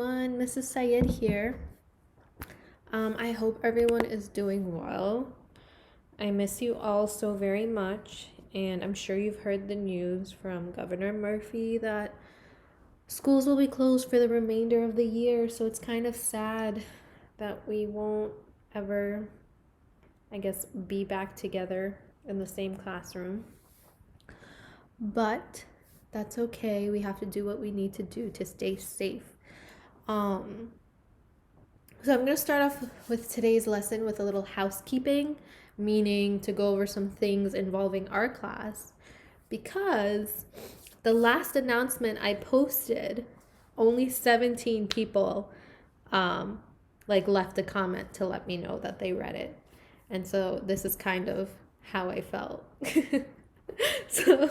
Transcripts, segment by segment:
everyone, Mrs. Syed here. I hope everyone is doing well. I miss you all so very much, and I'm sure you've heard the news from Governor Murphy that schools will be closed for the remainder of the year, so it's kind of sad that we won't ever, be back together in the same classroom. But that's okay. We have to do what we need to do to stay safe. So I'm going to start off with today's lesson with a little housekeeping, meaning to go over some things involving our class, because the last announcement I posted, only 17 people left a comment to let me know that they read it. And so this is kind of how I felt. So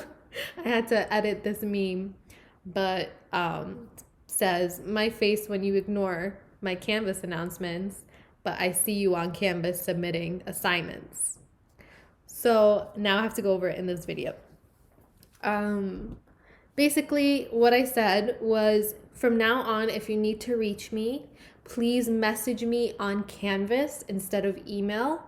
I had to edit this meme, but says, "My face when you ignore my Canvas announcements, but I see you on Canvas submitting assignments." So now I have to go over it in this video. Basically, what I said was, from now on, if you need to reach me, please message me on Canvas instead of email,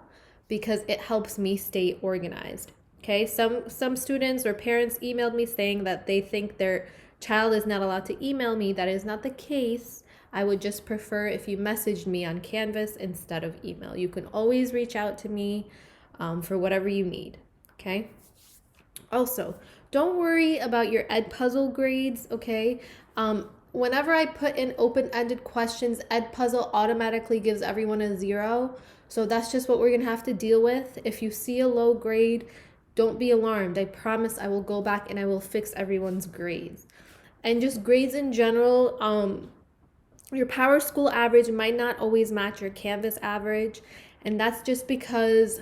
because it helps me stay organized. Okay, some students or parents emailed me saying that they think their child is not allowed to email me. That is not the case. I would just prefer if you messaged me on Canvas instead of email. You can always reach out to me for whatever you need, okay? Also, don't worry about your Edpuzzle grades, okay? Whenever I put in open-ended questions, Edpuzzle automatically gives everyone a 0. So that's just what we're gonna have to deal with. If you see a low grade, don't be alarmed. I promise I will go back and I will fix everyone's grades. And just grades in general, your Power School average might not always match your Canvas average. And that's just because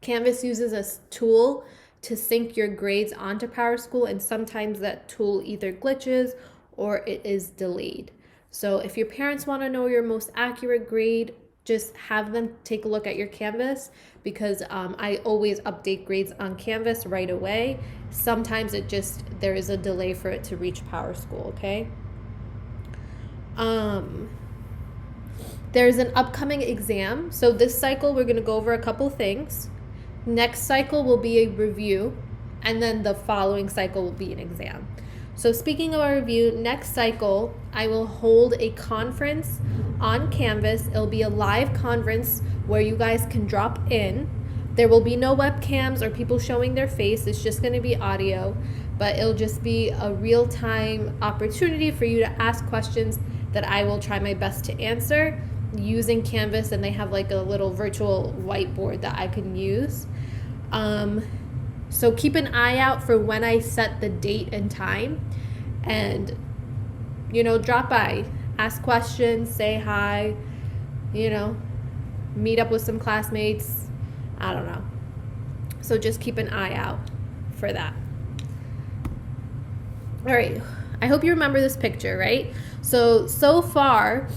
Canvas uses a tool to sync your grades onto Power School, and sometimes that tool either glitches or it is delayed. So if your parents want to know your most accurate grade, just have them take a look at your Canvas, because I always update grades on Canvas right away. Sometimes there is a delay for it to reach Power School, okay? There's an upcoming exam. So this cycle, we're going to go over a couple things. Next cycle will be a review, and then the following cycle will be an exam. So speaking of our review, next cycle, I will hold a conference on Canvas. It'll be a live conference where you guys can drop in. There will be no webcams or people showing their face. It's just going to be audio, but it'll just be a real-time opportunity for you to ask questions that I will try my best to answer using Canvas, and they have like a little virtual whiteboard that I can use. So keep an eye out for when I set the date and time, and drop by, ask questions, say hi, meet up with some classmates. I don't know. So just keep an eye out for that. All right, I hope you remember this picture, right? So far,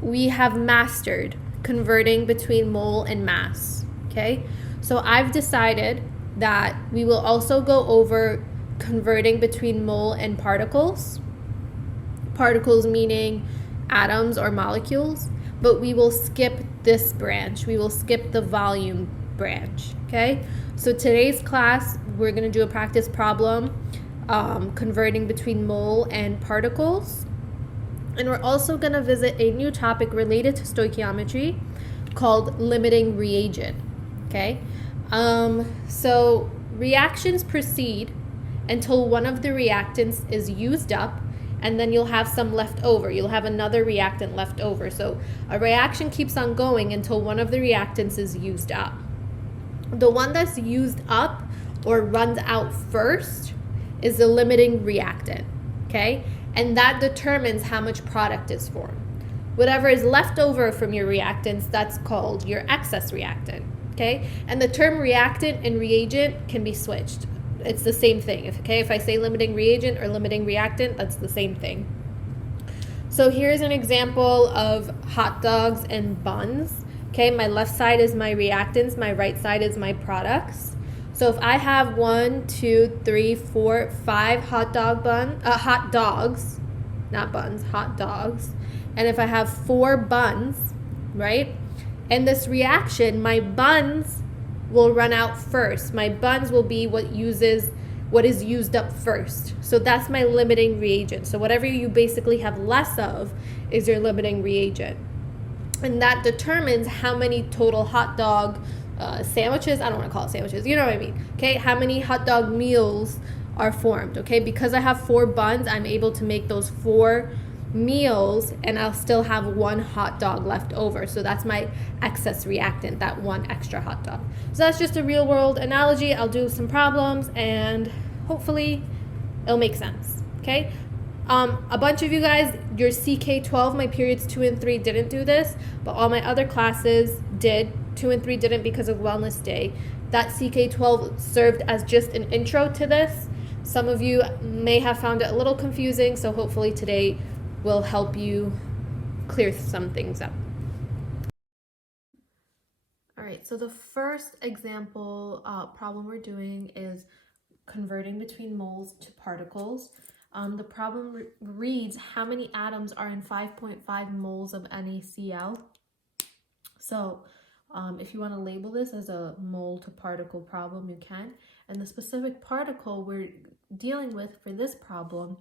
we have mastered converting between mole and mass, okay? So I've decided that we will also go over converting between mole and particles. Particles meaning atoms or molecules, but we will skip this branch. We will skip the volume branch, okay? So today's class, we're gonna do a practice problem converting between mole and particles. And we're also going to visit a new topic related to stoichiometry called limiting reagent, okay? So reactions proceed until one of the reactants is used up, and then you'll have some left over. You'll have another reactant left over. So a reaction keeps on going until one of the reactants is used up. The one that's used up or runs out first is the limiting reactant, okay? And that determines how much product is formed. Whatever is left over from your reactants, that's called your excess reactant, okay? And the term reactant and reagent can be switched. It's the same thing, if I say limiting reagent or limiting reactant, that's the same thing. So here's an example of hot dogs and buns, okay? My left side is my reactants, my right side is my products. So if I have 1, 2, 3, 4, 5 hot dogs, not buns, hot dogs. And if I have 4 buns, right? In this reaction, my buns will run out first. My buns will be what is used up first. So that's my limiting reagent. So whatever you basically have less of is your limiting reagent. And that determines how many total hot dog sandwiches, I don't want to call it sandwiches, you know what I mean, okay? How many hot dog meals are formed, okay? Because I have 4 buns, I'm able to make those 4 meals and I'll still have 1 hot dog left over. So that's my excess reactant, that 1 extra hot dog. So that's just a real world analogy. I'll do some problems and hopefully it'll make sense, okay? A bunch of you guys, your CK12, my periods 2 and 3 didn't do this, but all my other classes did. 2 and 3 didn't because of Wellness Day. That CK12 served as just an intro to this. Some of you may have found it a little confusing, so hopefully today will help you clear some things up. All right, so the first example problem we're doing is converting between moles to particles. The problem reads, how many atoms are in 5.5 moles of NaCl? So if you want to label this as a mole to particle problem, you can. And the specific particle we're dealing with for this problem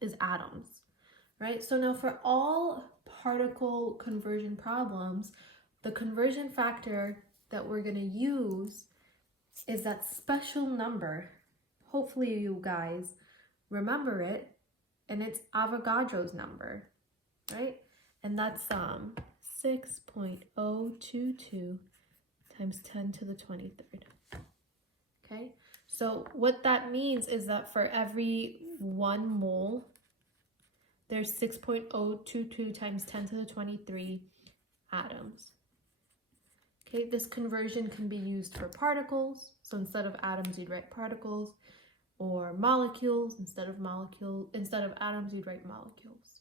is atoms, right? So now for all particle conversion problems, the conversion factor that we're going to use is that special number. Hopefully you guys remember it, and it's Avogadro's number, right? And that's 6.022 times 10 to the 23rd. Okay, so what that means is that for every 1 mole, there's 6.022 times 10 to the 23 atoms. Okay, this conversion can be used for particles. So instead of atoms, you'd write particles, or molecules. Instead of atoms, you'd write molecules.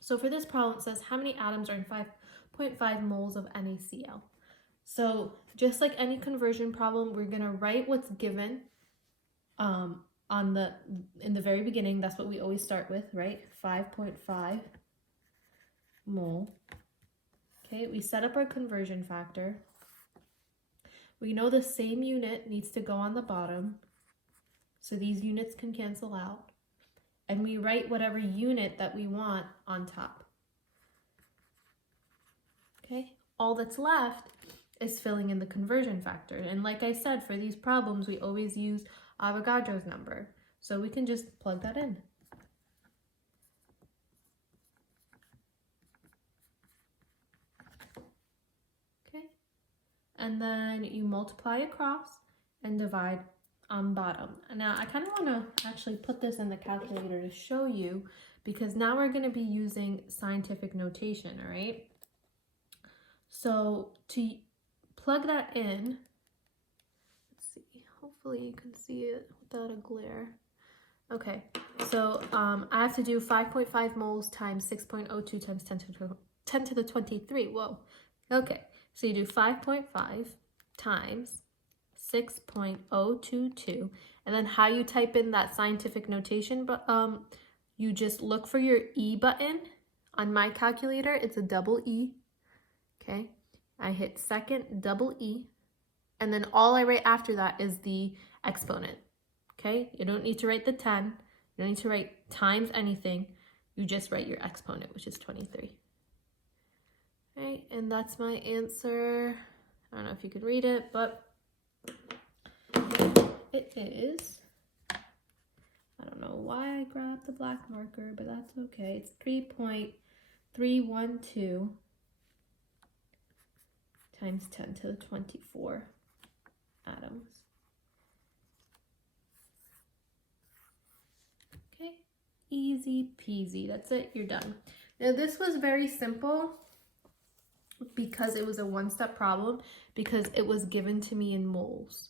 So for this problem, it says how many atoms are in 5.5 moles of NaCl. So just like any conversion problem, we're gonna write what's given in the very beginning. That's what we always start with, right? 5.5 mole. Okay, we set up our conversion factor. We know the same unit needs to go on the bottom, so these units can cancel out. And we write whatever unit that we want on top. Okay, all that's left is filling in the conversion factor. And like I said, for these problems, we always use Avogadro's number. So we can just plug that in. Okay, and then you multiply across and divide on bottom. Now I kind of want to actually put this in the calculator to show you, because now we're going to be using scientific notation, all right? So to plug that in, let's see, hopefully you can see it without a glare. Okay, so I have to do 5.5 moles times 6.02 times 10 to the 23. Whoa. Okay, so you do 5.5 times 6.022, and then how you type in that scientific notation, but you just look for your E button. On my calculator, it's a double E. Okay, I hit second, double E, and then all I write after that is the exponent. Okay, you don't need to write the 10, you don't need to write times anything, you just write your exponent, which is 23. Right, and that's my answer. I don't know if you could read it, but it is, I don't know why I grabbed the black marker, but that's okay. It's 3.312 times 10 to the 24 atoms. Okay, easy peasy. That's it, you're done. Now this was very simple because it was a one-step problem, because it was given to me in moles.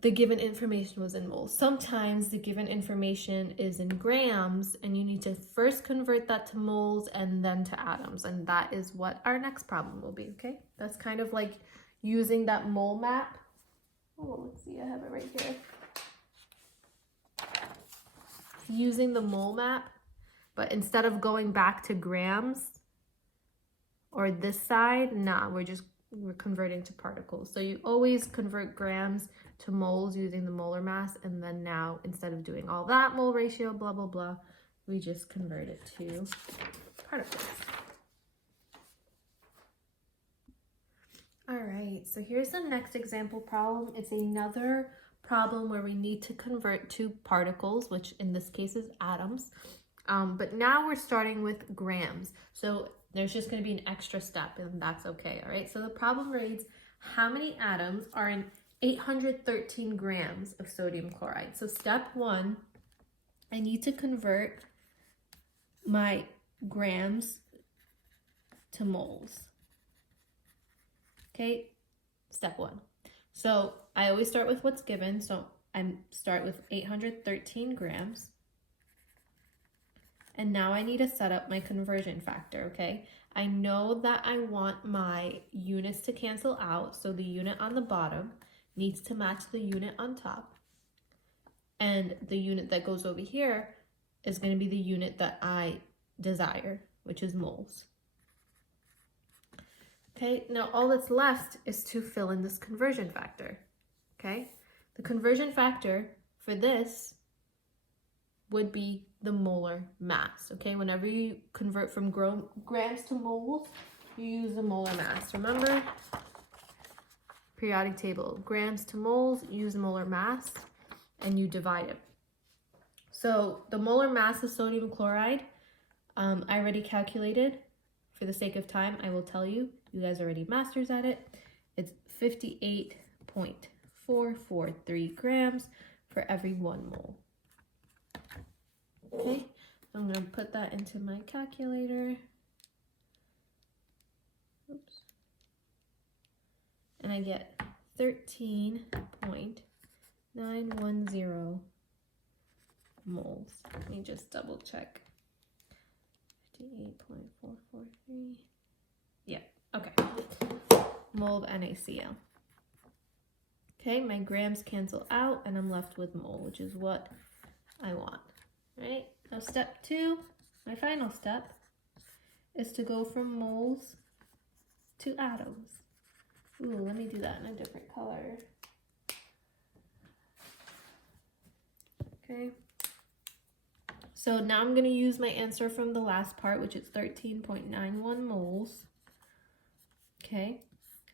The given information was in moles. Sometimes the given information is in grams, and you need to first convert that to moles and then to atoms, and that is what our next problem will be, okay? That's kind of like using that mole map. Oh, let's see, I have it right here. using the mole map, but instead of going back to grams or this side, nah, we're converting to particles. So you always convert grams to moles using the molar mass, and then now instead of doing all that mole ratio, blah, blah, blah, we just convert it to particles. All right, so here's the next example problem. It's another problem where we need to convert to particles, which in this case is atoms. But now we're starting with grams. So there's just going to be an extra step, and that's okay. All right, so the problem reads, how many atoms are in 813 grams of sodium chloride? So step one, I need to convert my grams to moles. Okay, step one. So I always start with what's given. So I start with 813 grams. And now I need to set up my conversion factor, okay? I know that I want my units to cancel out, so the unit on the bottom needs to match the unit on top. And the unit that goes over here is going to be the unit that I desire, which is moles. Okay, now all that's left is to fill in this conversion factor, okay? The conversion factor for this would be the molar mass, okay? Whenever you convert from grams to moles, you use the molar mass. Remember, periodic table, grams to moles, use molar mass, and you divide it. So the molar mass of sodium chloride, I already calculated. For the sake of time, I will tell you, you guys are already masters at it. It's 58.443 grams for every 1 mole. Okay, so I'm going to put that into my calculator. Oops. And I get 13.910 moles. Let me just double check. 58.443. Yeah, okay. Mole of NaCl. Okay, my grams cancel out and I'm left with mole, which is what I want. Right, now step two, my final step, is to go from moles to atoms. Ooh, let me do that in a different color. Okay, so now I'm going to use my answer from the last part, which is 13.91 moles. Okay,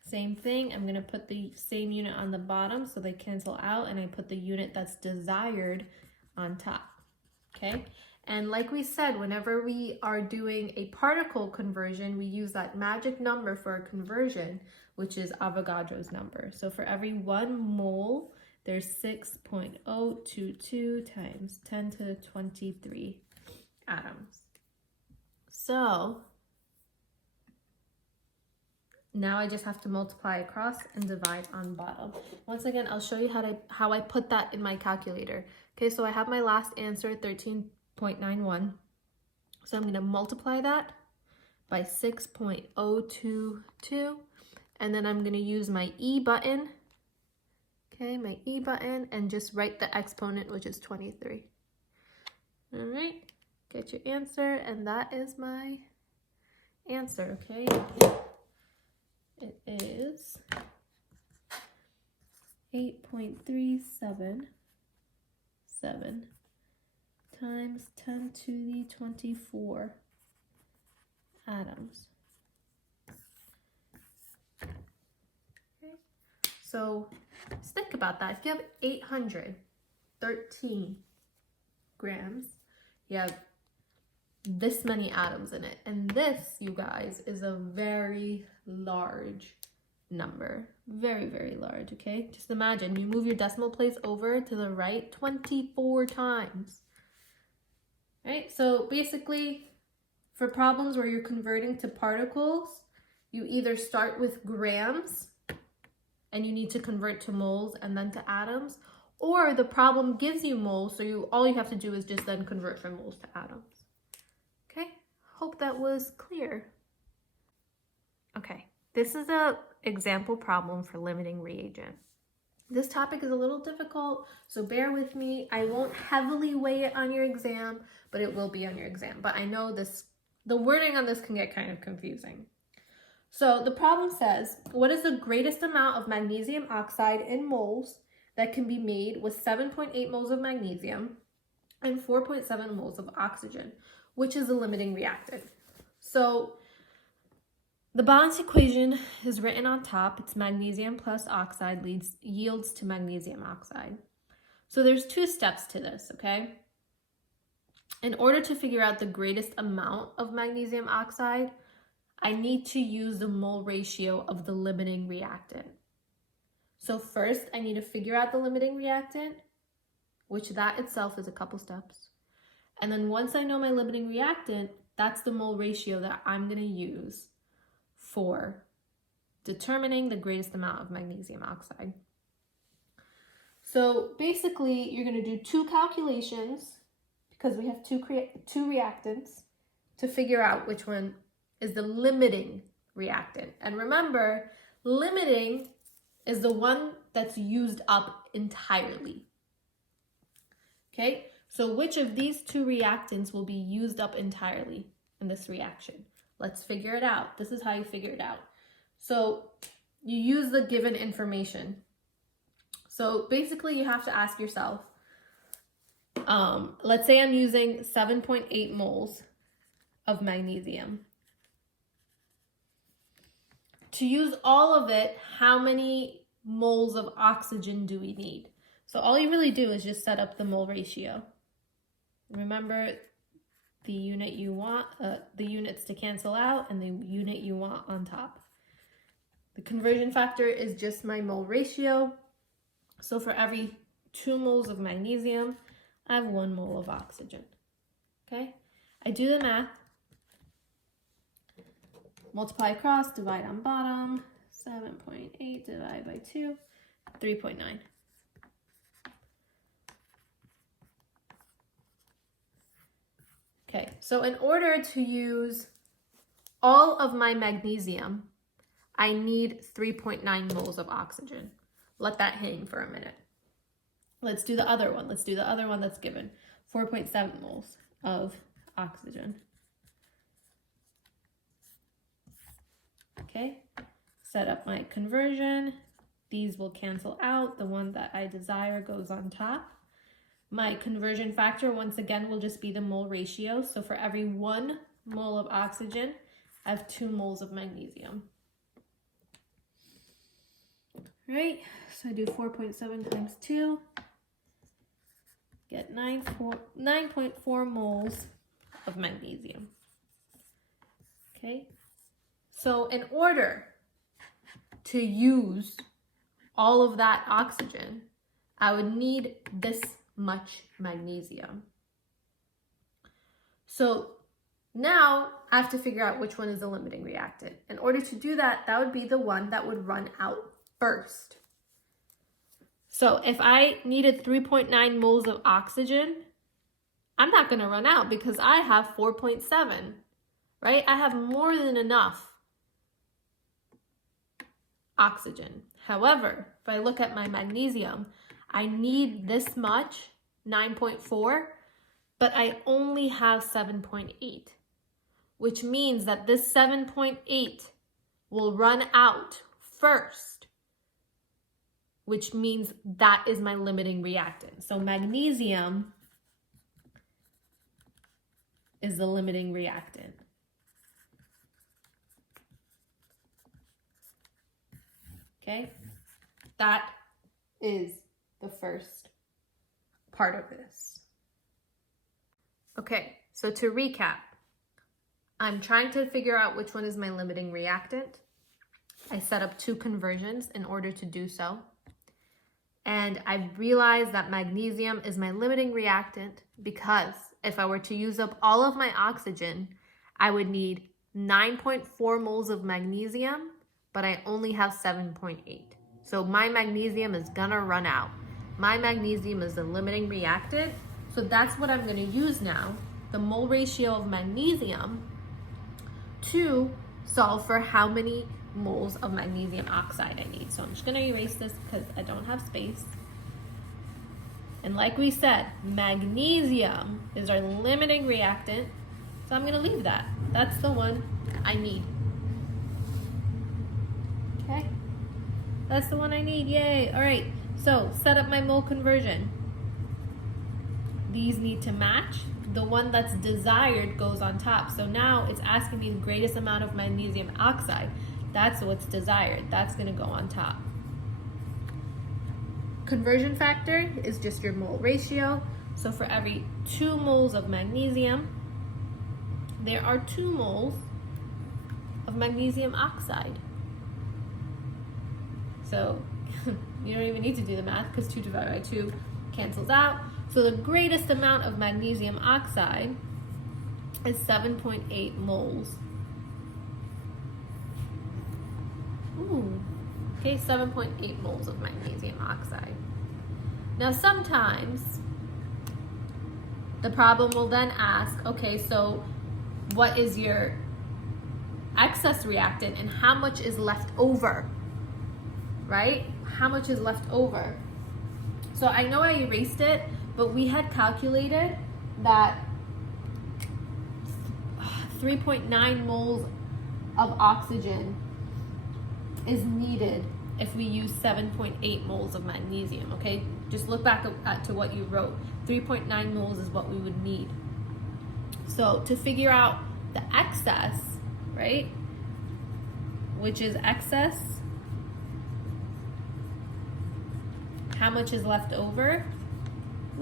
same thing, I'm going to put the same unit on the bottom so they cancel out, and I put the unit that's desired on top. Okay, and like we said, whenever we are doing a particle conversion, we use that magic number for a conversion, which is Avogadro's number. So for every 1 mole, there's 6.022 times 10 to the 23 atoms. So now I just have to multiply across and divide on bottom. Once again, I'll show you how I put that in my calculator. Okay, so I have my last answer, 13.91. So I'm going to multiply that by 6.022, and then I'm going to use my E button. Okay, my E button, and just write the exponent, which is 23. All right, get your answer, and that is my answer, okay? It is 8.377 times 10 to the 24 atoms. Okay. So just think about that. If you have 813 grams, you have this many atoms in it. And this, you guys, is a very large number. Very, very large, okay? Just imagine you move your decimal place over to the right 24 times. Right? So basically, for problems where you're converting to particles, you either start with grams and you need to convert to moles and then to atoms, or the problem gives you moles, so all you have to do is just then convert from moles to atoms. Okay? Hope that was clear. Okay, this is an example problem for limiting reagent. This topic is a little difficult, so bear with me. I won't heavily weigh it on your exam, but it will be on your exam. But I know the wording on this can get kind of confusing. So the problem says, what is the greatest amount of magnesium oxide in moles that can be made with 7.8 moles of magnesium and 4.7 moles of oxygen, which is the limiting reactant? So the balance equation is written on top. It's magnesium plus oxide yields to magnesium oxide. So there's two steps to this, okay? In order to figure out the greatest amount of magnesium oxide, I need to use the mole ratio of the limiting reactant. So first, I need to figure out the limiting reactant, which that itself is a couple steps. And then once I know my limiting reactant, that's the mole ratio that I'm going to use for determining the greatest amount of magnesium oxide. So basically, you're going to do two calculations because we have two reactants to figure out which one is the limiting reactant. And remember, limiting is the one that's used up entirely. Okay, so which of these two reactants will be used up entirely in this reaction? Let's figure it out. This is how you figure it out. So you use the given information. So basically you have to ask yourself, let's say I'm using 7.8 moles of magnesium. To use all of it, how many moles of oxygen do we need? So all you really do is just set up the mole ratio. Remember the unit you want, the units to cancel out, and the unit you want on top. The conversion factor is just my mole ratio. So for every 2 moles of magnesium, I have 1 mole of oxygen. Okay, I do the math. Multiply across, divide on bottom. 7.8 divided by 2, 3.9. Okay, so in order to use all of my magnesium, I need 3.9 moles of oxygen. Let that hang for a minute. Let's do the other one. Let's do the other one that's given. 4.7 moles of oxygen. Okay, set up my conversion. These will cancel out. The one that I desire goes on top. My conversion factor, once again, will just be the mole ratio. So for every 1 mole of oxygen, I have 2 moles of magnesium. All right, so I do 4.7 times 2. Get 9.4 moles of magnesium. Okay, so in order to use all of that oxygen, I would need this much magnesium. So now I have to figure out which one is the limiting reactant. In order to do that, that would be the one that would run out first. So if I needed 3.9 moles of oxygen, I'm not going to run out because I have 4.7, right? I have more than enough oxygen. However, if I look at my magnesium, I need this much, 9.4, but I only have 7.8, which means that this 7.8 will run out first, which means that is my limiting reactant. So magnesium is the limiting reactant. Okay, that is the first part of this. Okay, so to recap, I'm trying to figure out which one is my limiting reactant. I set up 2 conversions in order to do so. And I realized that magnesium is my limiting reactant because if I were to use up all of my oxygen, I would need 9.4 moles of magnesium, but I only have 7.8. So my magnesium is gonna run out. My magnesium is the limiting reactant. So that's what I'm gonna use now, the mole ratio of magnesium, to solve for how many moles of magnesium oxide I need. So I'm just gonna erase this because I don't have space. And like we said, magnesium is our limiting reactant. So I'm gonna leave that. That's the one I need. Okay, that's the one I need, yay. All right, so set up my mole conversion. These need to match. The one that's desired goes on top. So now it's asking me the greatest amount of magnesium oxide. That's what's desired. That's gonna go on top. Conversion factor is just your mole ratio. So for every 2 moles of magnesium, there are 2 moles of magnesium oxide. So you don't even need to do the math because 2 divided by 2 cancels out. So the greatest amount of magnesium oxide is 7.8 moles. Ooh. Okay, 7.8 moles of magnesium oxide. Now sometimes the problem will then ask, okay, so what is your excess reactant and how much is left over, right? How much is left over? So I know I erased it, but we had calculated that 3.9 moles of oxygen is needed if we use 7.8 moles of magnesium, okay? Just look back to what you wrote. 3.9 moles is what we would need. So to figure out the excess, right, which is excess, how much is left over?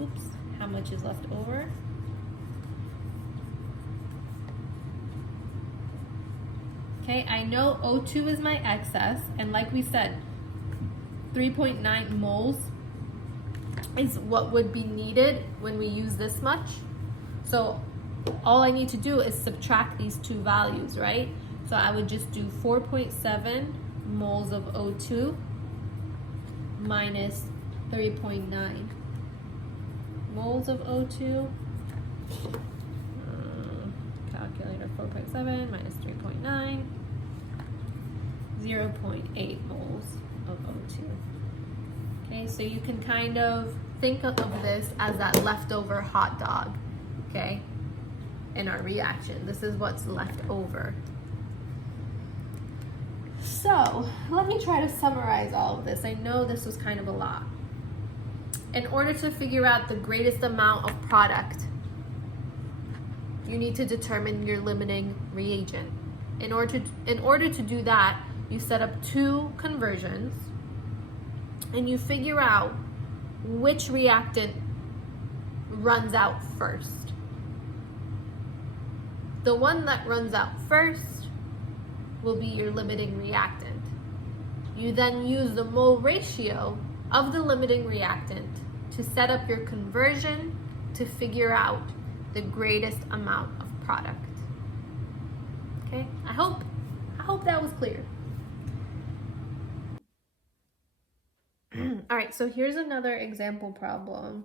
Oops, how much is left over? Okay, I know O2 is my excess, and like we said, 3.9 moles is what would be needed when we use this much. So all I need to do is subtract these 2 values, right? So I would just do 4.7 moles of O2 minus 3.9 moles of O2. Calculator, 4.7 minus 3.9, 0.8 moles of O2. Okay, so you can kind of think of this as that leftover hot dog, okay, in our reaction. This is what's left over. So let me try to summarize all of this. I know this was kind of a lot. In order to figure out the greatest amount of product, you need to determine your limiting reagent. In order to do that, you set up 2 conversions and you figure out which reactant runs out first. The one that runs out first will be your limiting reactant. You then use the mole ratio of the limiting reactant to set up your conversion to figure out the greatest amount of product. Okay, I hope that was clear. All right, so here's another example problem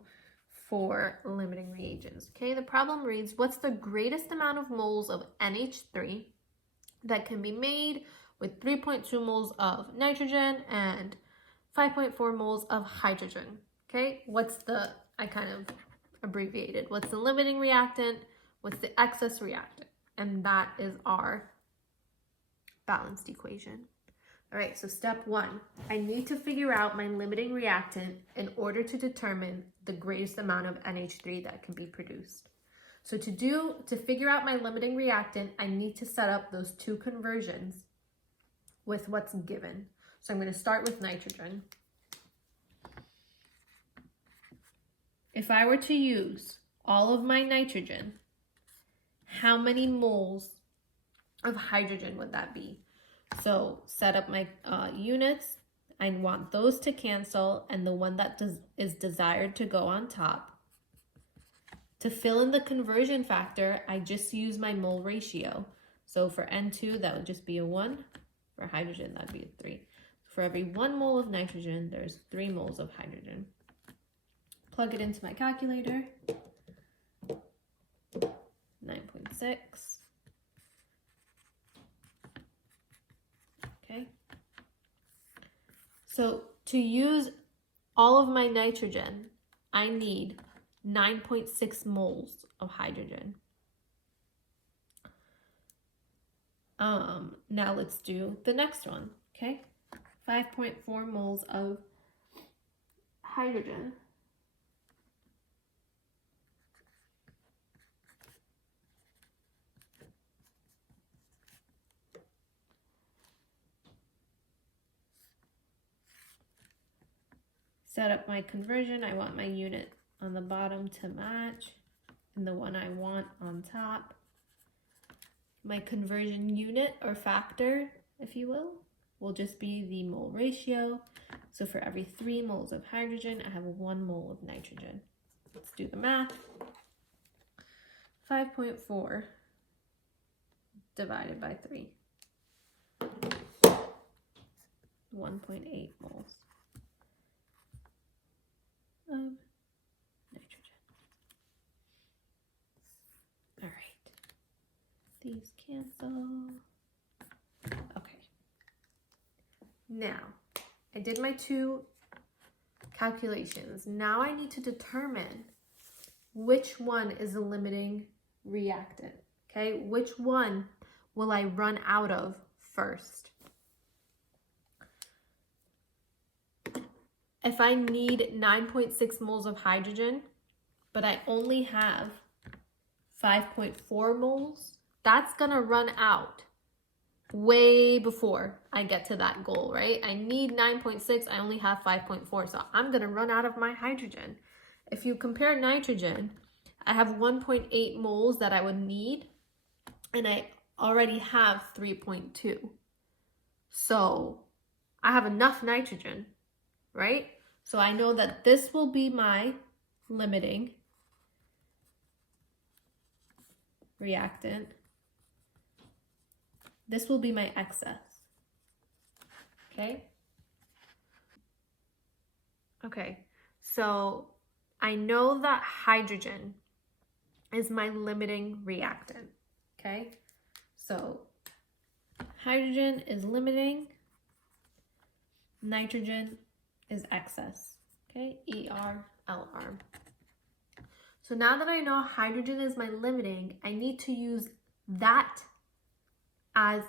for limiting reagents. Okay, the problem reads, what's the greatest amount of moles of NH3 that can be made with 3.2 moles of nitrogen and 5.4 moles of hydrogen? Okay, I kind of abbreviated. What's the limiting reactant? What's the excess reactant? And that is our balanced equation. All right, so step 1, I need to figure out my limiting reactant in order to determine the greatest amount of NH3 that can be produced. So to figure out my limiting reactant, I need to set up those 2 conversions with what's given. So I'm going to start with nitrogen. If I were to use all of my nitrogen, how many moles of hydrogen would that be? So set up my units. I want those to cancel and the one that is desired to go on top. To fill in the conversion factor, I just use my mole ratio. So for N2, that would just be a 1. For hydrogen, that'd be a 3. For every 1 mole of nitrogen, there's 3 moles of hydrogen. Plug it into my calculator. 9.6. Okay. So to use all of my nitrogen, I need 9.6 moles of hydrogen. Now let's do the next one, okay? 5.4 moles of hydrogen. Set up my conversion. I want my unit on the bottom to match and the one I want on top. My conversion unit or factor, if you will just be the mole ratio. So for every 3 moles of hydrogen, I have 1 mole of nitrogen. Let's do the math. 5.4 divided by 3. 1.8 moles of nitrogen. All right. These cancel. Okay. Now, I did my 2 calculations. Now I need to determine which one is the limiting reactant, okay? Which one will I run out of first? If I need 9.6 moles of hydrogen, but I only have 5.4 moles, that's gonna run out way before I get to that goal, right? I need 9.6, I only have 5.4, so I'm gonna run out of my hydrogen. If you compare nitrogen, I have 1.8 moles that I would need, and I already have 3.2. So I have enough nitrogen, right? So I know that this will be my limiting reactant. This will be my excess, okay? Okay, so I know that hydrogen is my limiting reactant, okay? So hydrogen is limiting, nitrogen is excess, okay? ER/LR. So now that I know hydrogen is my limiting, I need to use that as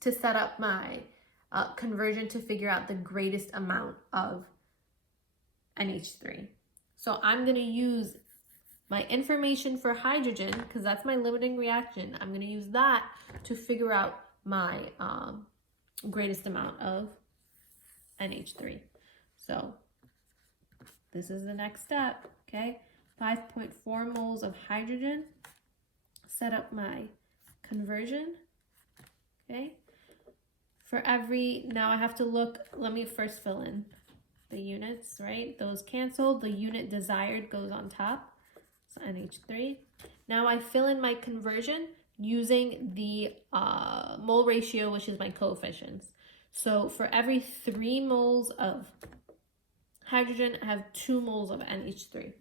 to set up my conversion to figure out the greatest amount of NH3. So I'm going to use my information for hydrogen, because that's my limiting reaction. I'm going to use that to figure out my greatest amount of NH3. So this is the next step, okay? 5.4 moles of hydrogen. Set up my conversion, okay? For every, now I have to look, let me first fill in the units, right? Those cancel, the unit desired goes on top, so NH3. Now I fill in my conversion using the mole ratio, which is my coefficients. So for every 3 moles of hydrogen, I have 2 moles of NH3.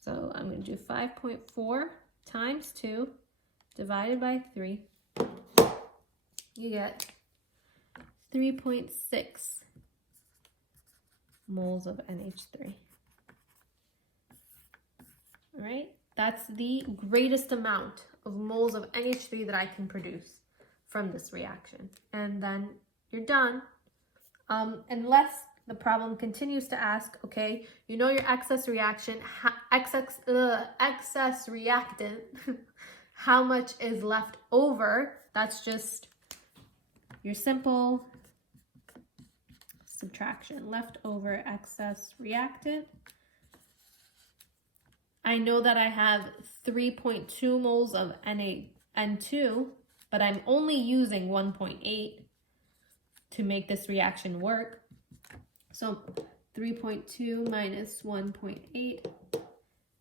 So I'm going to do 5.4 times 2 divided by 3. You get 3.6 moles of NH3. All right, that's the greatest amount of moles of NH3 that I can produce from this reaction. And then you're done. Unless the problem continues to ask, okay, you know your excess reaction, excess reactant, how much is left over? That's just your simple subtraction. Leftover excess reactant. I know that I have 3.2 moles of N2, but I'm only using 1.8 to make this reaction work. So 3.2 minus 1.8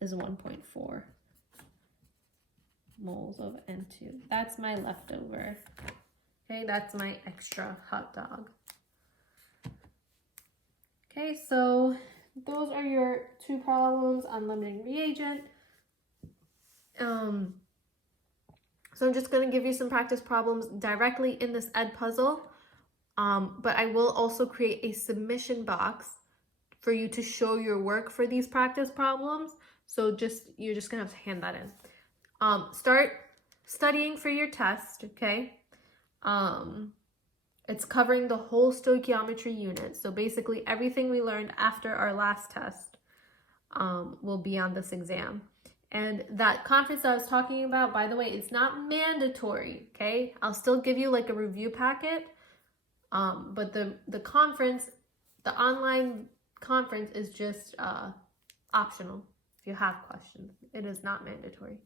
is 1.4 moles of N2. That's my leftover. Okay, that's my extra hot dog. Okay, so those are your 2 problems on limiting reagent. So I'm just going to give you some practice problems directly in this Ed puzzle. But I will also create a submission box for you to show your work for these practice problems. So you're just gonna have to hand that in. Start studying for your test, okay? It's covering the whole stoichiometry unit. So basically everything we learned after our last test will be on this exam. And that conference I was talking about, by the way, it's not mandatory, okay? I'll still give you like a review packet, but the conference, the online conference is just optional if you have questions. It is not mandatory.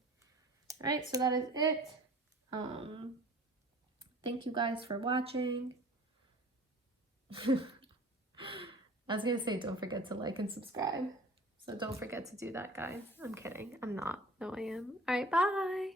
All right, so that is it. Thank you guys for watching. I was gonna say don't forget to like and subscribe. So don't forget to do that, guys. I'm kidding. I'm not. No, I am. All right, bye.